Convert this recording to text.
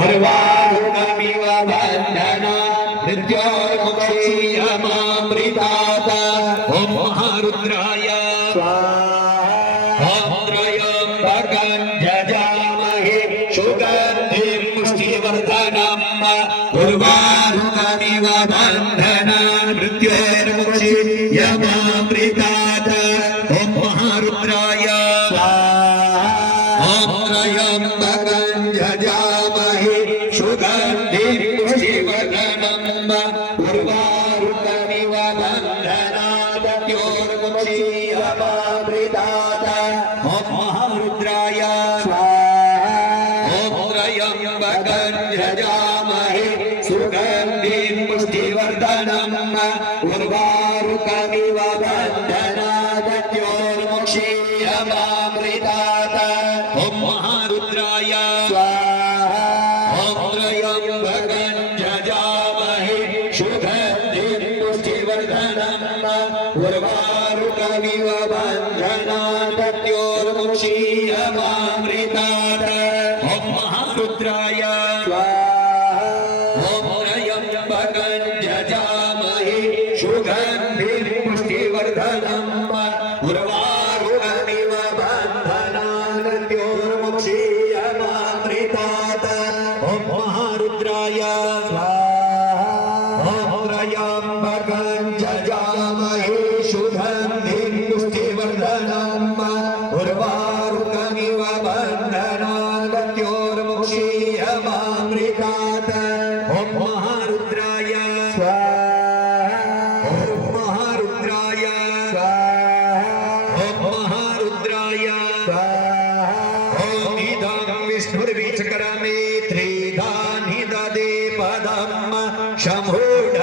उर्वारुकमिव बन्धना मृत्योर्मुक्षीयमामृतात् ॐ महारुद्राय ॐ त्र्यम्बकं जजामहे सुगन्धिं पुष्टिवर्धनम् उर्वारुकमिव बन्धना मृत्योर्मुक्षीयमामृतात् ॐ महारुद्राय ॐ त्र्यम्बकं जजामहे सुगन्धिं पुष्टिवर्धनम् उर्वारुकमिव बन्धनात् मृत्योर्मुक्षीयमामृतात् ॐ महारुद्राय ॐ त्र्यम्बकं जजामहे सुगन्धिं पुष्टिवर्धनम् उर्वारुकमिव बन्धनात् मृत्योर्मुक्षीयमामृतात् ॐ महारुद्राय ॐ त्र्यम्बकं जजामहे सुगन्धिं पुष्टिवर्धनम् उर्वारुकमिव बन्धनात् मृत्योर्मुक्षीयमामृतात् ॐ महारुद्राय ॐ त्र्यम्बकं जजामहे सुगन्धिं पुष्टिवर्धनम् उर्वारुकमिव बन्धनात् मृत्योर्मुक्षीयमामृतात् ॐ महारुद्राय ॐ त्र्यम्बकं जजामहे सुगन्धिं पुष्टिवर्धनम् उर्वारुकमिव बन्धनात् मृत्योर्मुक्षीयमामृतात् ॐ महारुद्राय ॐ महारुद्राय ॐ महारुद्राय ॐ इदं विष्णुर्विचक्रमे त्रिधा निददे पदं शम्भो